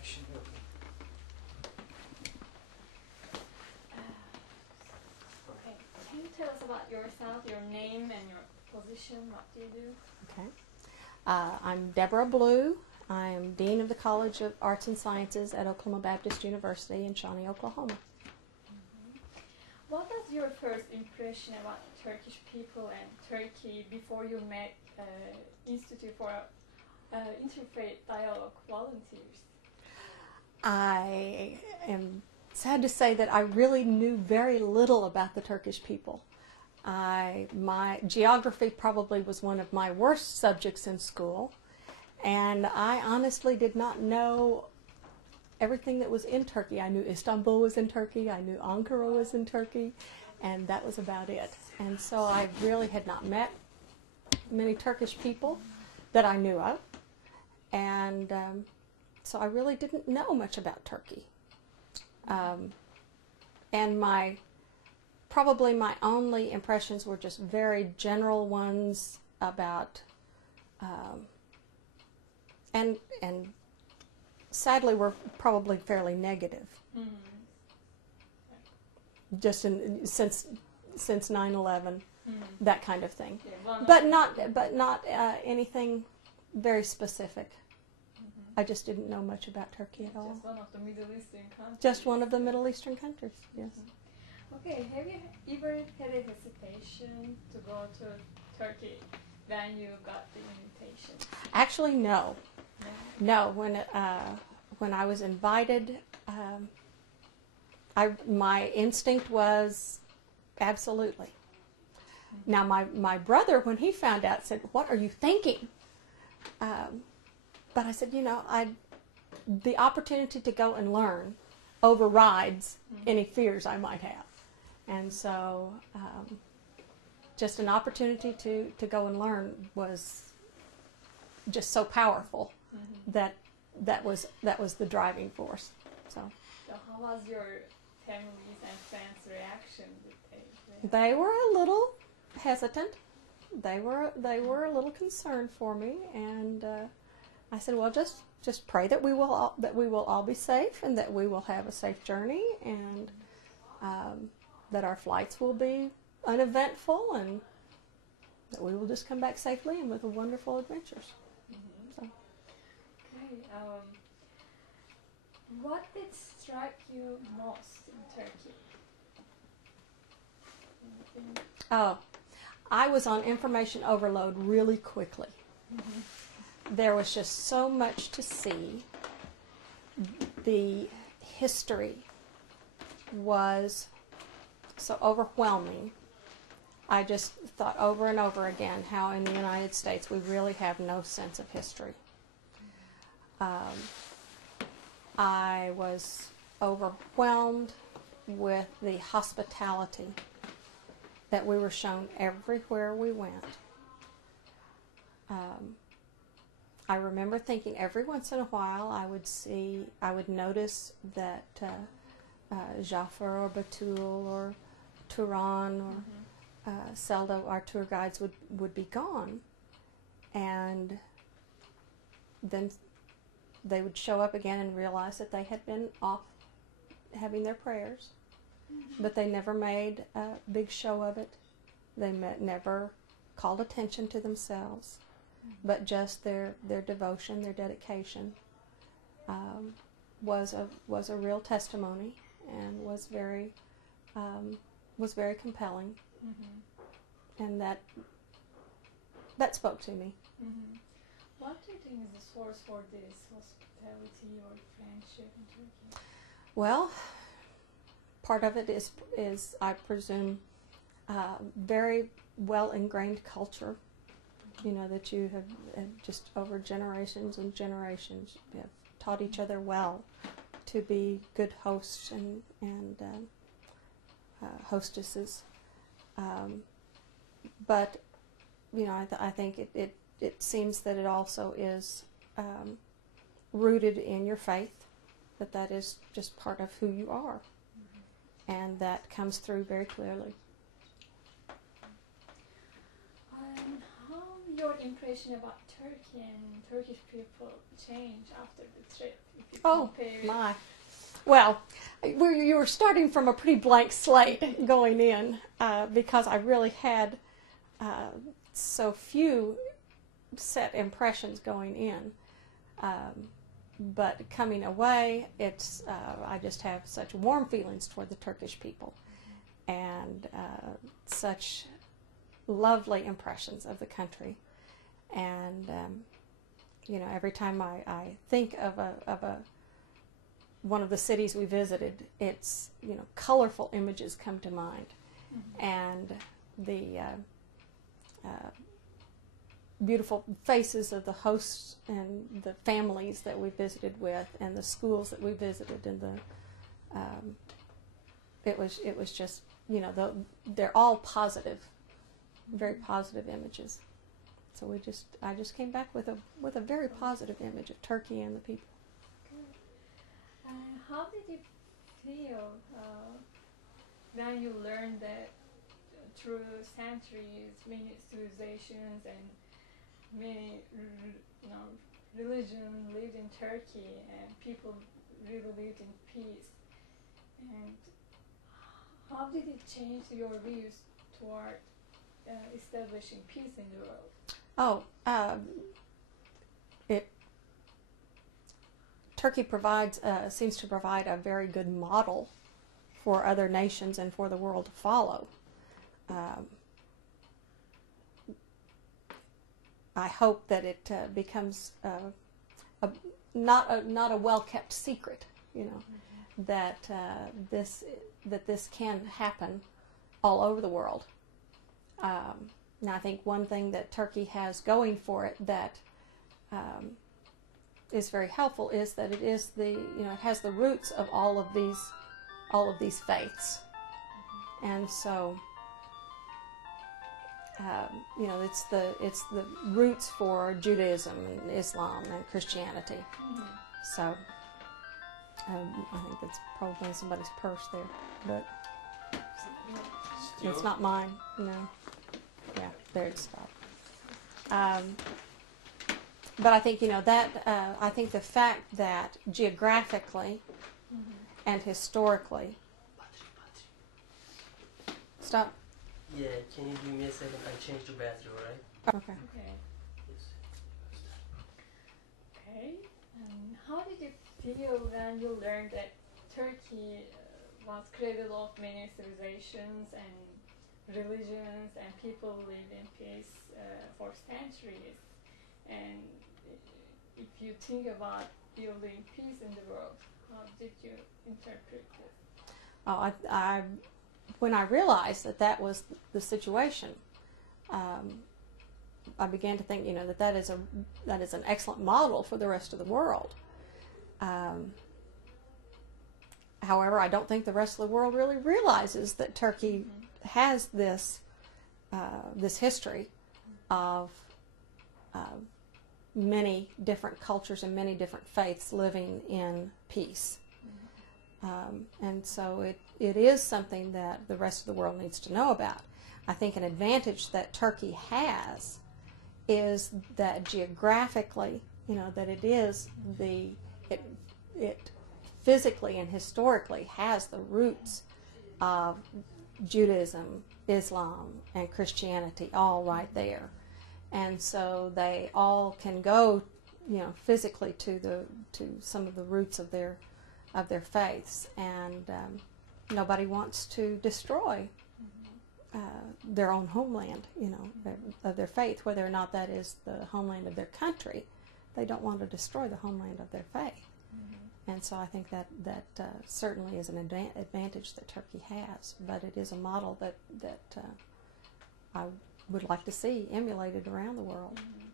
action. Okay. Can you tell us about yourself, your name and your position? What do you do? Okay. I'm Deborah Blue. I am Dean of the College of Arts and Sciences at Oklahoma Baptist University in Shawnee, Oklahoma. What was your first impression about Turkish people and Turkey before you met Institute for Interfaith Dialogue volunteers? I am sad to say that I really knew very little about the Turkish people. My geography probably was one of my worst subjects in school, and I honestly did not know everything that was in Turkey. I knew Istanbul was in Turkey, I knew Ankara was in Turkey, and that was about it. And so I really had not met many Turkish people that I knew of, and so I really didn't know much about Turkey. And probably my only impressions were just very general ones about, and sadly were probably fairly negative. Mm-hmm. Just since 9/11, that kind of thing. Yeah, But not anything very specific. I just didn't know much about Turkey at all. Just one of the Middle Eastern countries. Just one of the Middle Eastern countries, yes. Okay, have you ever had a hesitation to go to Turkey when you got the invitation? Actually, no. No, when I was invited, my instinct was absolutely. Now, my brother, when he found out, said, "What are you thinking?" But I said, the opportunity to go and learn overrides any fears I might have. And so just an opportunity to go and learn was just so powerful that was the driving force. So how was your family's and friends' reaction? They were a little hesitant. They were a little concerned for me, and I said, well, just pray that we will all be safe, and that we will have a safe journey, and that our flights will be uneventful, and that we will just come back safely and with wonderful adventures. So. Okay. What did strike you most in Turkey? Anything? Oh, I was on information overload really quickly. There was just so much to see. The history was so overwhelming. I just thought over and over again how in the United States we really have no sense of history. I was overwhelmed with the hospitality that we were shown everywhere we went. I remember thinking every once in a while I would notice that Jafar or Batul or Turan or Seldo, our tour guides, would be gone, and then they would show up again and realize that they had been off having their prayers, but they never made a big show of it. They never called attention to themselves, but just their devotion, their dedication was a real testimony and was very compelling, and that spoke to me. What do you think is the source for this hospitality or friendship in Turkey? Well, part of it is I presume very well ingrained culture. That you have just over generations and generations have taught each other well to be good hosts and hostesses. But I think it seems that it also is rooted in your faith, that is just part of who you are, and that comes through very clearly. How your impression about Turkey and Turkish people change after the trip, if you Oh, compare it? my. Well, you were starting from a pretty blank slate going in because I really had so few set impressions going in. But coming away, it's I just have such warm feelings toward the Turkish people and such lovely impressions of the country. And, every time I think of one of the cities we visited, it's, colorful images come to mind. Mm-hmm. And the beautiful faces of the hosts and the families that we visited with, and the schools that we visited, and it was just, they're all positive, very positive images. So I just came back with a very positive image of Turkey and the people. How did you feel when you learned that through centuries, many civilizations and many religion lived in Turkey and people really lived in peace? And how did it change your views toward establishing peace in the world? Turkey seems to provide a very good model for other nations and for the world to follow. I hope that it becomes not a well-kept secret, mm-hmm. that this can happen all over the world. Now, I think one thing that Turkey has going for it that is very helpful is that it is it has the roots of all of these faiths, mm-hmm. and so it's the roots for Judaism and Islam and Christianity. Mm-hmm. So I think that's probably in somebody's purse there, but it's not mine. No. Yeah, there it's stopped. But I think I think the fact that geographically mm-hmm. and historically. Stop. Yeah, can you give me a second? I changed the battery, right? Okay. Okay. Okay. How did you feel when you learned that Turkey was cradle of many civilizations and religions, and people lived in peace for centuries? And if you think about building peace in the world, how did you interpret this? When I realized that was the situation, I began to think, that is an excellent model for the rest of the world. However, I don't think the rest of the world really realizes that Turkey mm-hmm. has this history of many different cultures and many different faiths living in peace. And so it is something that the rest of the world needs to know about. I think an advantage that Turkey has is that geographically, that it physically and historically has the roots of Judaism, Islam, and Christianity all right there. And so they all can go, physically to some of the roots of their faiths, and nobody wants to destroy their own homeland, of their faith, whether or not that is the homeland of their country. They don't want to destroy the homeland of their faith. Mm-hmm. And so I think that certainly is an advantage that Turkey has, but it is a model that I would like to see emulated around the world. Mm-hmm.